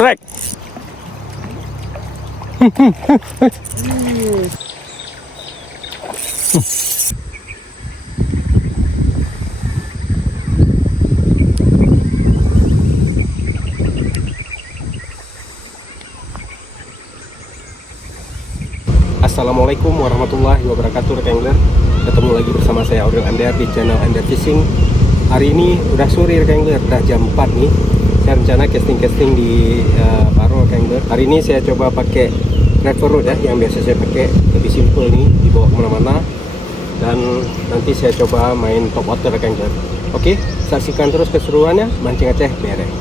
Strike. Assalamualaikum warahmatullahi wabarakatuh, rekan angler. Ketemu lagi bersama saya Aurel Andar di channel Andar Fishing. Hari ini udah sore, rekan angler, udah jam 4 nih. Saya rencana casting di Paro, rekan angler. Hari ini saya coba pakai Red Rod ya, yang biasa saya pakai, lebih simple nih, dibawa kemana-mana. Dan nanti saya coba main top water, rekan angler. Oke, saksikan terus keseruannya mancing Aceh beres.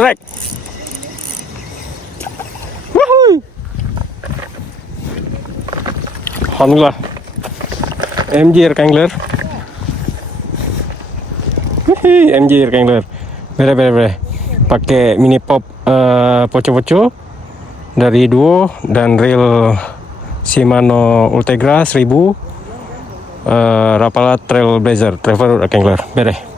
Strike. Woohoo. Alhamdulillah. MJ rekan angler. MJ rekan angler. Bere. Pakai mini pop poco-poco dari Duo dan reel Shimano Ultegra 1000 Rapala Trailblazer Travel rekan angler. Bere.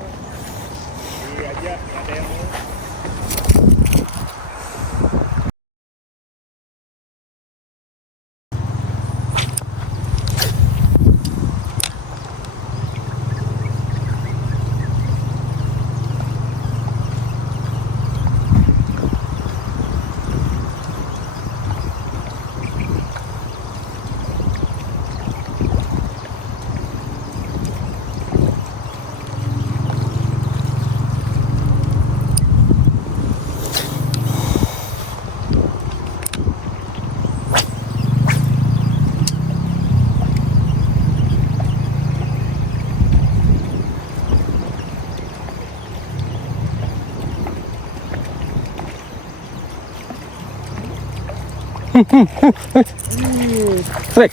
Strike.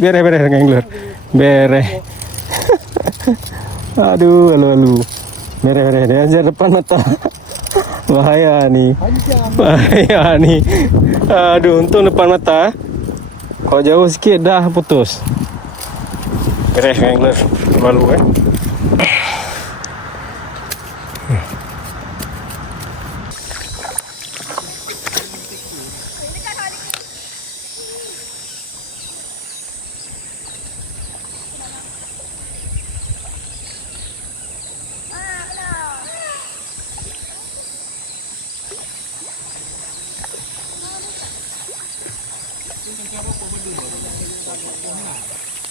Bere rekan angler. Bere. Aduh, alu. Bere. Dia aja depan mata. Bahaya nih. Aduh, untung depan mata. Kalau jauh sedikit dah putus. Bere rekan angler. Malu kan?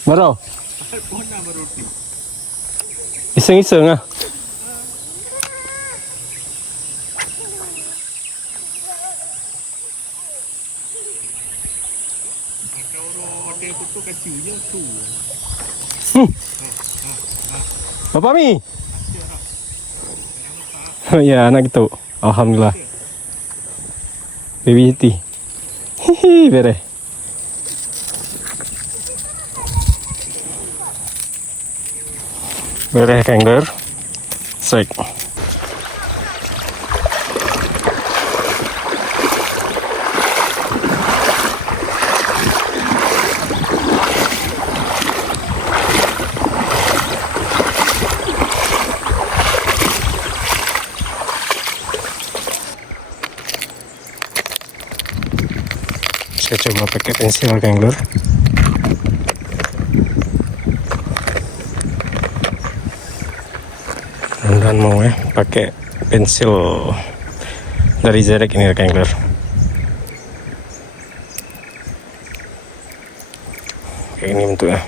Baru? Iseng-iseng ah. Bapak Mi. Oh ya, anak itu. Alhamdulillah. Baby Hiti. Hihi, bere. Bere angler. Strike. Saya coba pakai pensil angler. Dan mau pakai pensil dari Zerek ini rekan angler. Kayak ini bentuknya.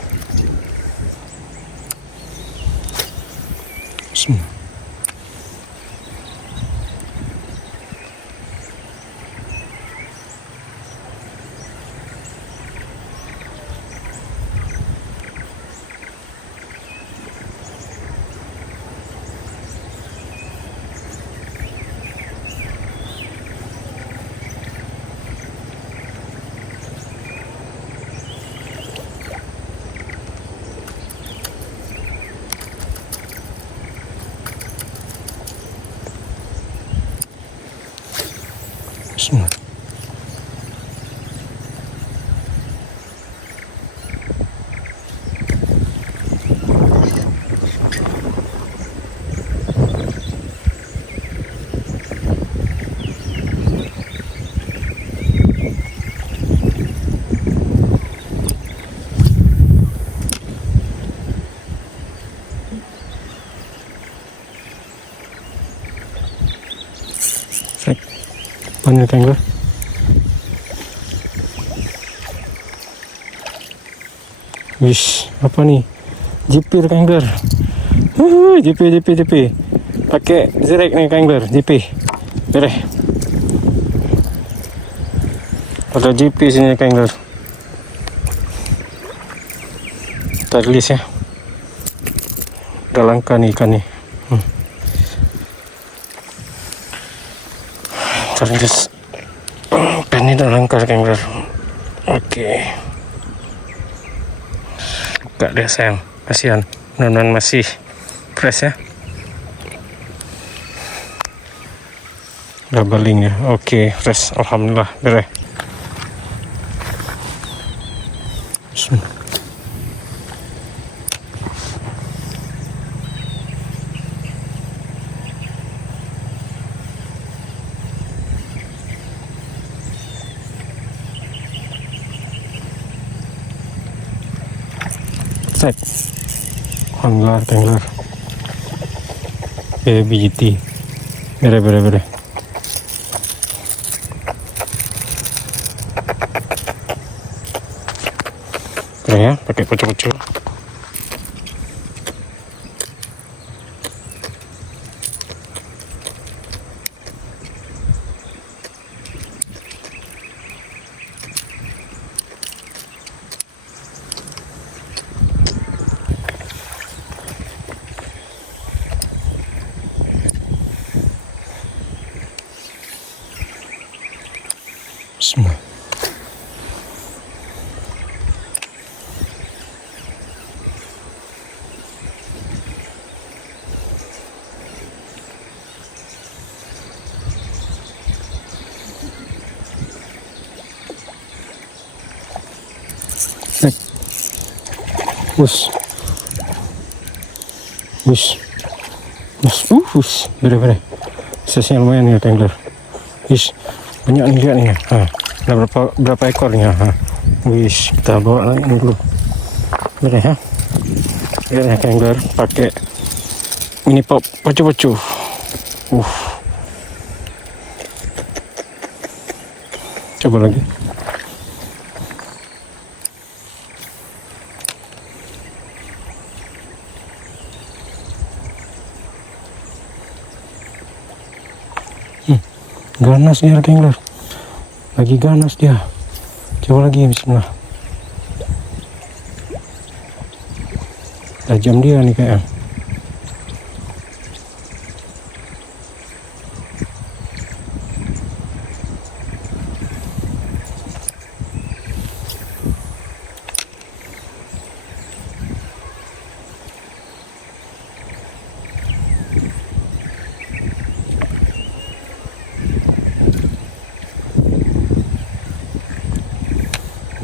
Bismillah. Banyak angler. Wish, apa nih? Jipir angler. JP. Pakai zerek nih angler, JP. Boleh. Ada JP sini angler. Kita rilis ya. Udah langka nih ikan nih. Terus ikan ini udah langka angler. Oke. Gak deh sayang, kasihan. Mudah-mudahan masih fresh ya. Udah baling ya. Oke, fresh. Alhamdulillah, beres. Bismillah. Set. Alhamdulillah, angler. BBT. Bere. Oke ya, pakai pucuk-pucuk. Bismillah. Us. Bere. Size-nya lumayan ya angler. Banyak nih lihat nih. Ada berapa ekor nih? Kita bawa lagi dulu. Bere ya. Lihat ya angler pakai mini pop poco-poco. Coba lagi. Ganas nih angler. Lagi ganas dia. Coba lagi, bismillah. Tajam dia nih kayaknya.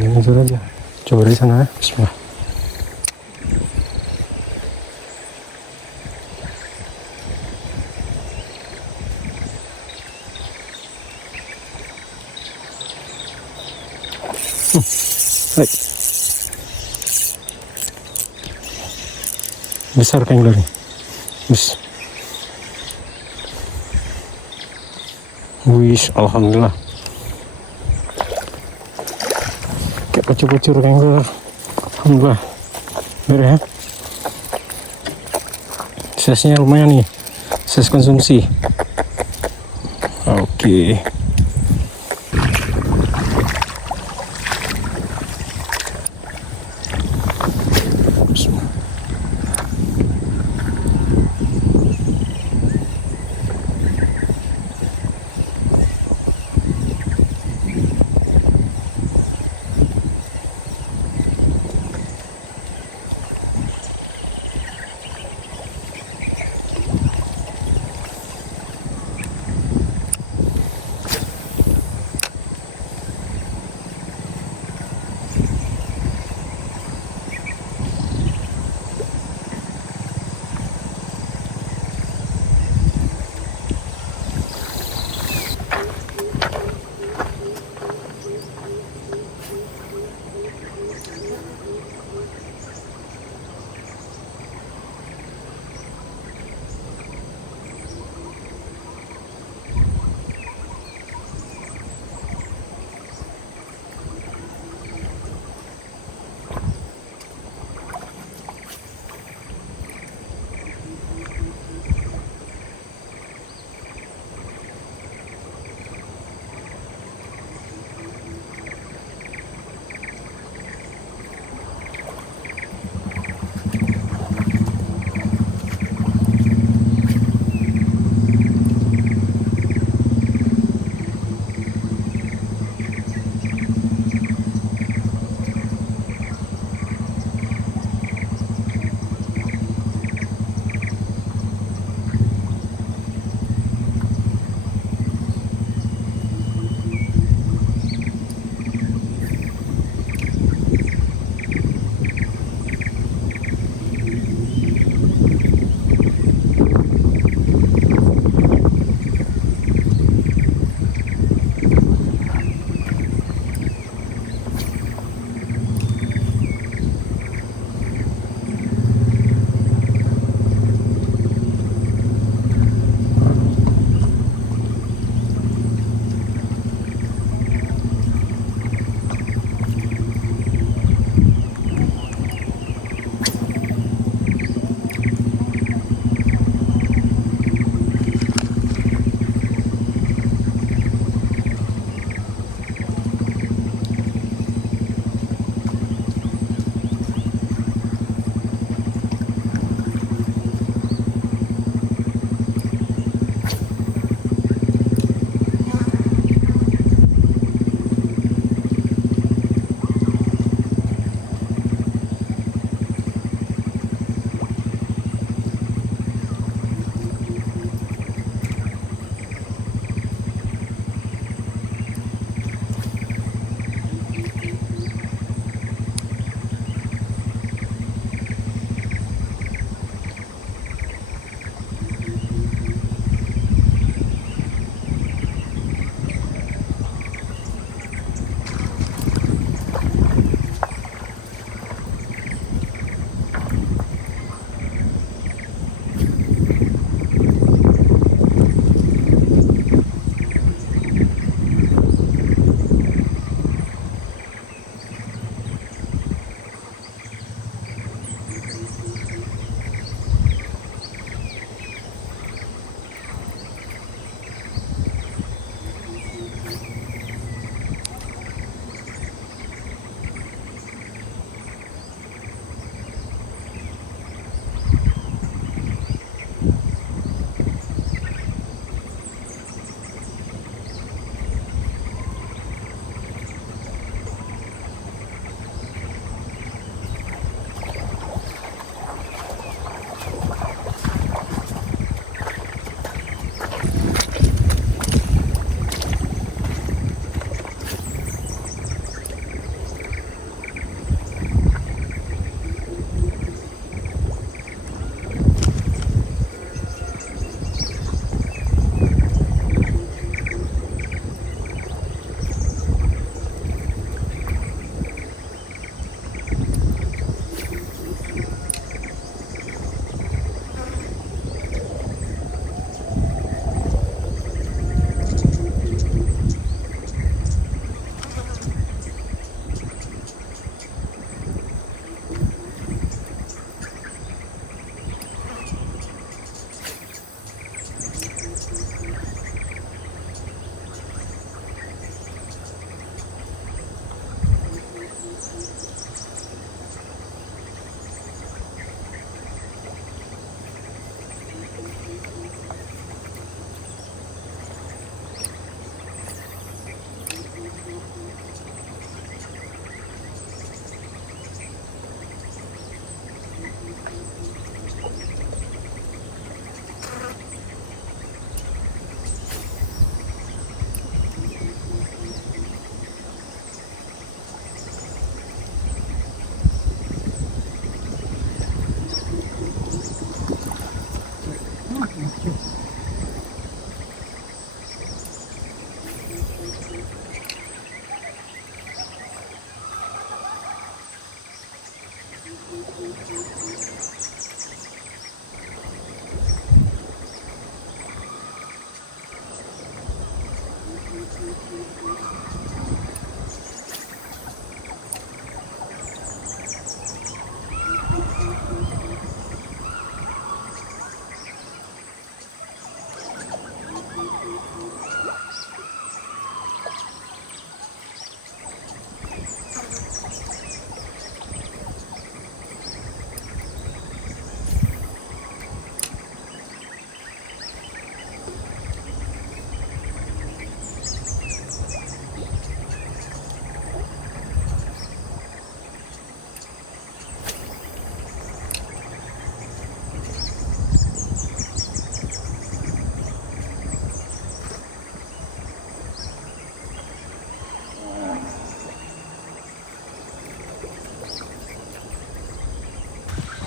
Ini muncul aja. Coba dari sana ya. Bismillah. Baik. Besar angler nih. Alhamdulillah. Kayak pocur-pocur angler. Alhamdulillah. Beres ya. Size-nya lumayan nih. Size konsumsi. Oke.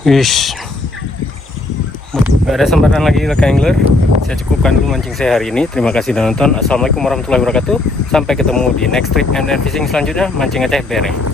Wish, gak ada kesempatan lagi ke angler. Saya cukupkan dulu mancing saya hari ini. Terima kasih sudah nonton. Assalamualaikum warahmatullahi wabarakatuh. Sampai ketemu di next trip and fishing selanjutnya. Mancing Aceh bere.